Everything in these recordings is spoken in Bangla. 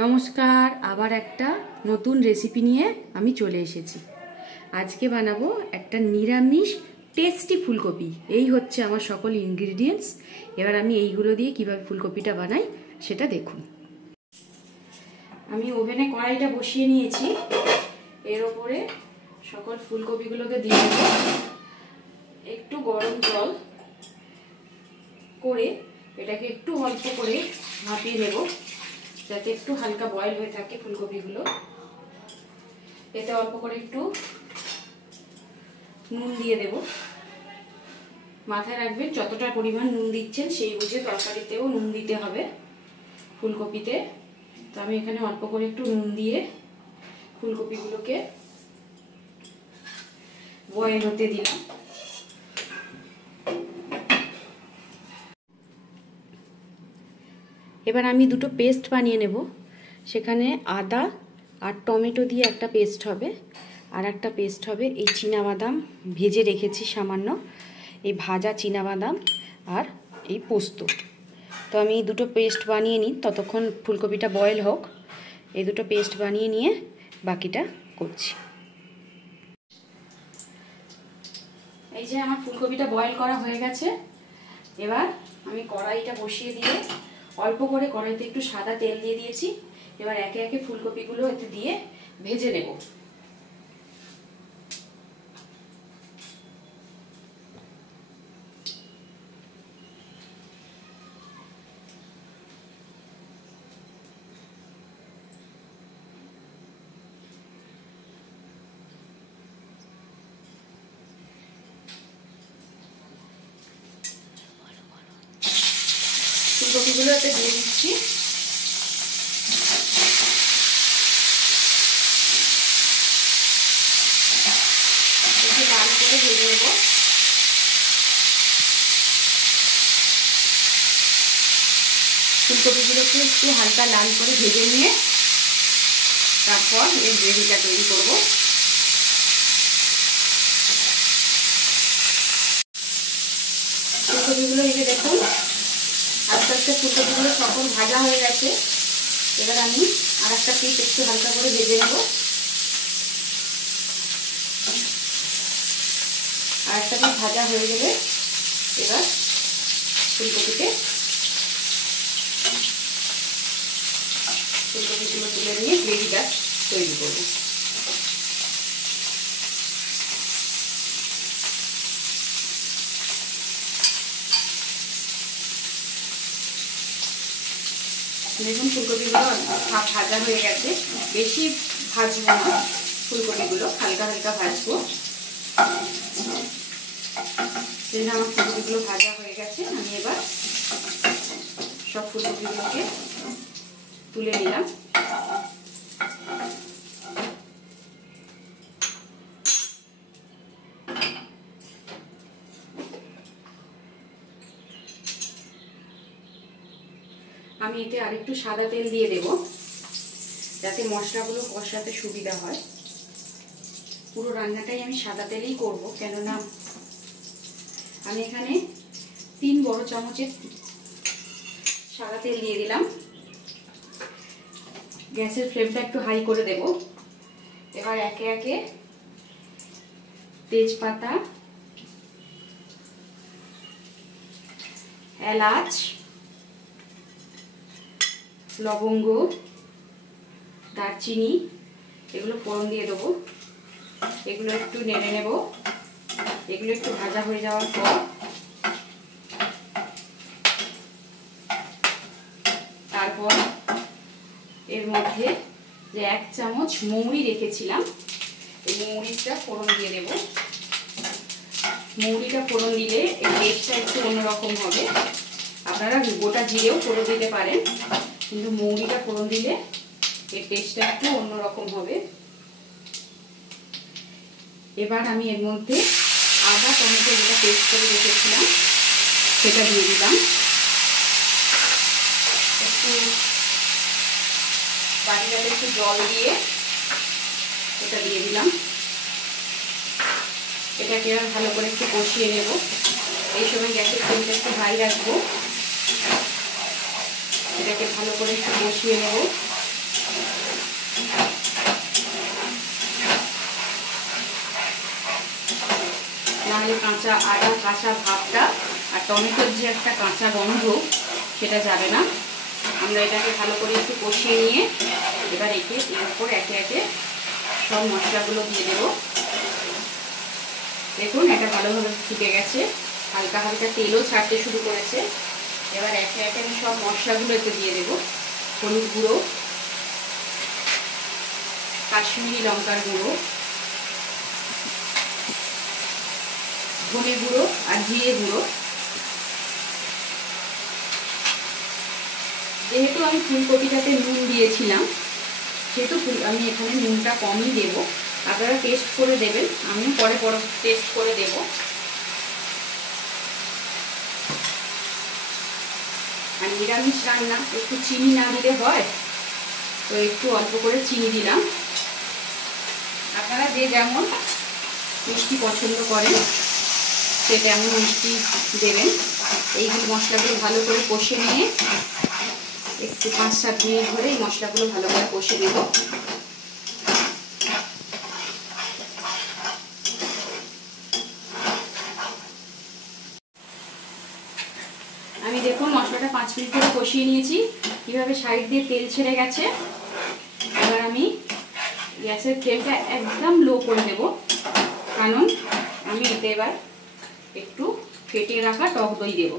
নমস্কার, আবার একটা নতুন রেসিপি নিয়ে আমি চলে এসেছি। আজকে বানাবো একটা নিরামিষ টেস্টি ফুলকপি। এই হচ্ছে আমার সকল ইনগ্রিডিয়েন্টস। এবার আমি এইগুলো দিয়ে কিভাবে ফুলকপিটা বানাই সেটা দেখুন। আমি ওভেনে কড়াইটা বসিয়ে নিয়েছি। এর ওপরে সকল ফুলকপিগুলোকে দিয়ে দেবো। একটু গরম জল করে এটাকে একটু অল্প করে ভাপিয়ে নেব, যাতে একটু হালকা বয়েল হয়ে থাকে ফুলকপিগুলো। এতে অল্প করে একটু নুন দিয়ে দেব। মাথায় রাখবেন যতটা পরিমাণ নুন দিচ্ছেন সেই বুঝে তরকারিতেও নুন দিতে হবে ফুলকপিতে। তো আমি এখানে অল্প করে একটু নুন দিয়ে ফুলকপিগুলোকে বয়েল হতে দিলাম। এবার আমি দুটো পেস্ট বানিয়ে নেব। সেখানে আদা আর টমেটো দিয়ে একটা পেস্ট হবে, আর একটা পেস্ট হবে এই চীনাবাদাম ভেজে রেখেছি সামান্য, এই ভাজা চীনাবাদাম আর এই পোস্ত। তো আমি এই দুটো পেস্ট বানিয়ে নিই, ততক্ষণ ফুলকপিটা বয়েল হোক। এই দুটো পেস্ট বানিয়ে নিয়ে বাকিটা করছি। এই যে আমার ফুলকপিটা বয়েল করা হয়ে গেছে। এবার আমি কড়াইটা বসিয়ে দিয়ে অল্প করে কড়াইতে একটু সাদা তেল দিয়ে দিয়েছি। এবার একে একে ফুলকপিগুলো এতে দিয়ে ভেজে নেব। ফুলকপিগুলো এতে দিয়ে দিচ্ছি। একটু লাল করে ভেজে নেব। ফুলকপিগুলোকে একটু হালকা লাল করে ভেজে নিয়ে তারপর এই গ্রেভিটা তৈরি করব। ফুলকপিগুলো এই যে দেখুন, আস্তে আস্তে ফুলকপিগুলো সকল ভাজা হয়ে গেছে। এবার আমি আর একটা পিস একটু হালকা করে ভেজে নেব। আর একটা পিস ভাজা হয়ে গেলে এবার ফুলকপিগুলো তুলে নিয়ে গ্রেভিটা তৈরি করব। দেখুন ফুলকপিগুলো হাফ ভাজা হয়ে গেছে। বেশি ভাজবো না ফুলকপিগুলো, হালকা হালকা ভাজবো। সেজন্য আমার ফুলকপিগুলো ভাজা হয়ে গেছে। আমি এবার সব ফুলকপিগুলোকে তুলে নিলাম। আমি এতে আরেকটু সাদা তেল দিয়ে দেব, যাতে মশলাগুলো কষাতে সুবিধা হয়। পুরো রান্নাটাই আমি সাদা তেলেই করব, কেননা আমি এখানে 3 বড় চামচের সাদা তেল দিয়ে দিলাম। গ্যাসের ফ্লেমটা একটু হাই করে দেব। এবার একে একে তেজপাতা, এলাচ, লবঙ্গ, দারচিনি এগুলো ফোড়ন দিয়ে দেবো। এগুলো একটু নেড়ে নেব। এগুলো একটু ভাজা হয়ে যাওয়ার পর তারপর এর মধ্যে যে 1 চামচ মৌরি রেখেছিলাম, এই মৌরিটা ফোড়ন দিয়ে দেব। মৌরিটা ফোড়ন দিলে এই টেস্টটা একটু অন্যরকম হবে। আপনারা গোটা জিরেও ফোড়ন দিতে পারেন, কিন্তু মৌরিটা ফোড়ন দিলে এর টেস্টটা একটু অন্যরকম হবে। এবার আমি এর মধ্যে আদা টমেটো যেটা পেস্ট করে রেখেছিলাম সেটা দিয়ে দিলাম। একটু বাটিটাতে একটু জল দিয়ে এটা দিয়ে দিলাম। এটাকে আর ভালো করে একটু কষিয়ে নেব। এই সময় গ্যাসের ফ্লেমটা একটু হাই রাখবো। এটাকে ভালো করে একটু কষিয়ে নেব। নাহলে কাঁচা আদা কাঁচা ভাবটা আর টমেটোর যে একটা কাঁচা গন্ধ সেটা যাবে না। আমরা এটাকে ভালো করে একটু কষিয়ে নিয়ে এবার এর উপর একে একে সব মশলাগুলো দিয়ে দেবো। দেখুন এটা ভালোভাবে ফুটে গেছে, হালকা হালকা তেলও ছাড়তে শুরু করেছে। এবার একে একে আমি সব মশলাগুলো এতে দিয়ে দেবো। হলুদ গুঁড়ো, কাশ্মীরি লঙ্কার গুঁড়ো, ধনে গুঁড়ো আর জিরে গুঁড়ো। যেহেতু আমি ফুলকপিটাতে নুন দিয়েছিলাম সেহেতু আমি এখানে নুনটা কমই দেব। আপনারা টেস্ট করে দেবেন, আমি পরে টেস্ট করে দেব। আর নিরামিষ রান্না একটু চিনি না দিলে হয়, তো একটু অল্প করে চিনি দিলাম। আপনারা যে যেমন মিষ্টি পছন্দ করেন সে তেমন মিষ্টি দেবেন। এইগুলো মশলাগুলো ভালো করে কষে নিয়ে একটু 5-7 মিনিট ধরে এই মশলাগুলো ভালো করে কষে নেব। আমি দেখুন মশলাটা 5 মিনিট ধরে কষিয়ে নিয়েছি, কিভাবে সাইড দিয়ে তেল ছেড়ে গেছে। এবার আমি গ্যাসের ফ্লেমটা একদম লো করে দেব, কারণ আমি এতে এবার একটু ফেটিয়ে রাখা টক দই দেব।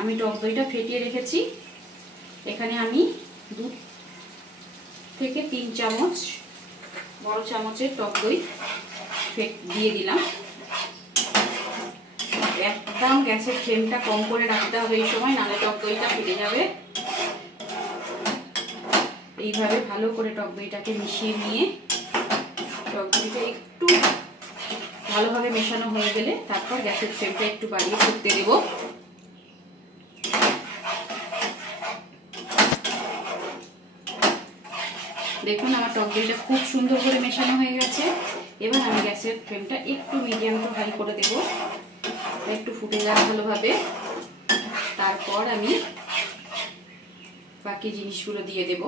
আমি টক দইটা ফেটিয়ে রেখেছি। এখানে আমি 2 থেকে 3 চামচ বড় চামচের টক দই দিয়ে দিলাম। একদম গ্যাসের ফ্লেমটা কম করে রাখতে হবে এই সময়, নাহলে টক দইটা ফেটে যাবে। এইভাবে ভালো করে টক দইটাকে মিশিয়ে নিয়ে টক দইটা একটু ভালোভাবে মেশানো হয়ে গেলে তারপর গ্যাসের ফ্লেমটা একটু বাড়িয়ে ফুটতে দেব। দেখুন আমার টক দইটা খুব সুন্দর করে মেশানো হয়ে গেছে। এবার আমি গ্যাসের ফ্লেমটা একটু মিডিয়াম টু হাই করে দেব, একটু ফুটে যাক ভালোভাবে। তারপর আমি বাকি জিনিসগুলো দিয়ে দেব।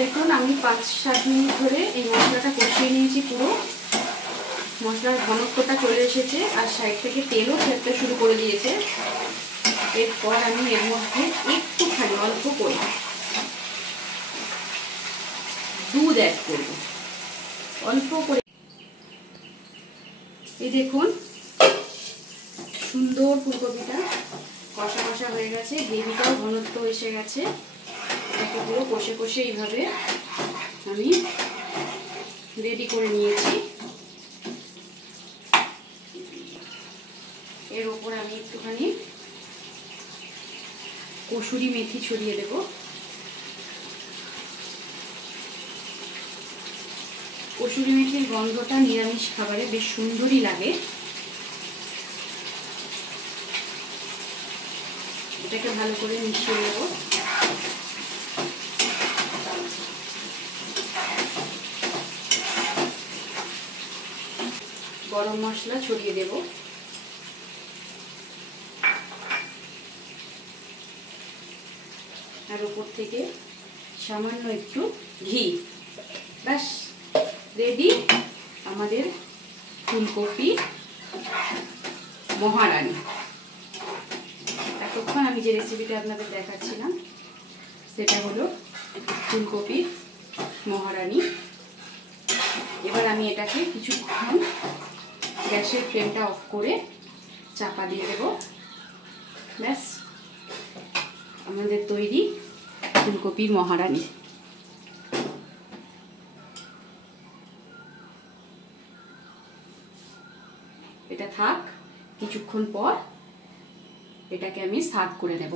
দেখুন আমি 5-7 মিনিট ধরে এই মশলাটা কষিয়ে নিয়েছি। পুরো মশলার ঘনত্বটা চলে এসেছে আর সাইড থেকে তেলও ছাড়তে শুরু করে দিয়েছে। এরপর আমি এর মধ্যে একটুখানি অল্প করে দুধ অ্যাড করব, অল্প করে। এই দেখুন সুন্দর ফুলকপিটা কষা কষা হয়ে গেছে, গ্রেভিটাও ঘনত্ব এসে গেছে। এটাকে পুরো কষে কষে এইভাবে আমি রেডি করে নিয়েছি। এর ওপর আমি একটুখানি কসুরি মেথি ছড়িয়ে দেব। কসুরি মেথির গন্ধটা নিরামিষ খাবারে বেশ সুন্দরই লাগে। এটাকে ভালো করে মিশিয়ে নেব। গরম মশলা ছড়িয়ে দেব। আর উপর থেকে সামান্য একটু ঘি। ব্যাস রেডি আমাদের ফুলকপি মহারানী। এতক্ষণ আমি যে রেসিপিটা আপনাদের দেখাচ্ছিলাম সেটা হলো ফুলকপি মহারানী। এবার আমি এটাকে কিছুক্ষণ গ্যাসের ফ্লেমটা অফ করে চাপা দিয়ে দেব। ব্যাস আমাদের তৈরি ফুলকপির মহারানী। এটা থাক, কিছুক্ষণ পর এটাকে আমি সার্ভ করে নেব।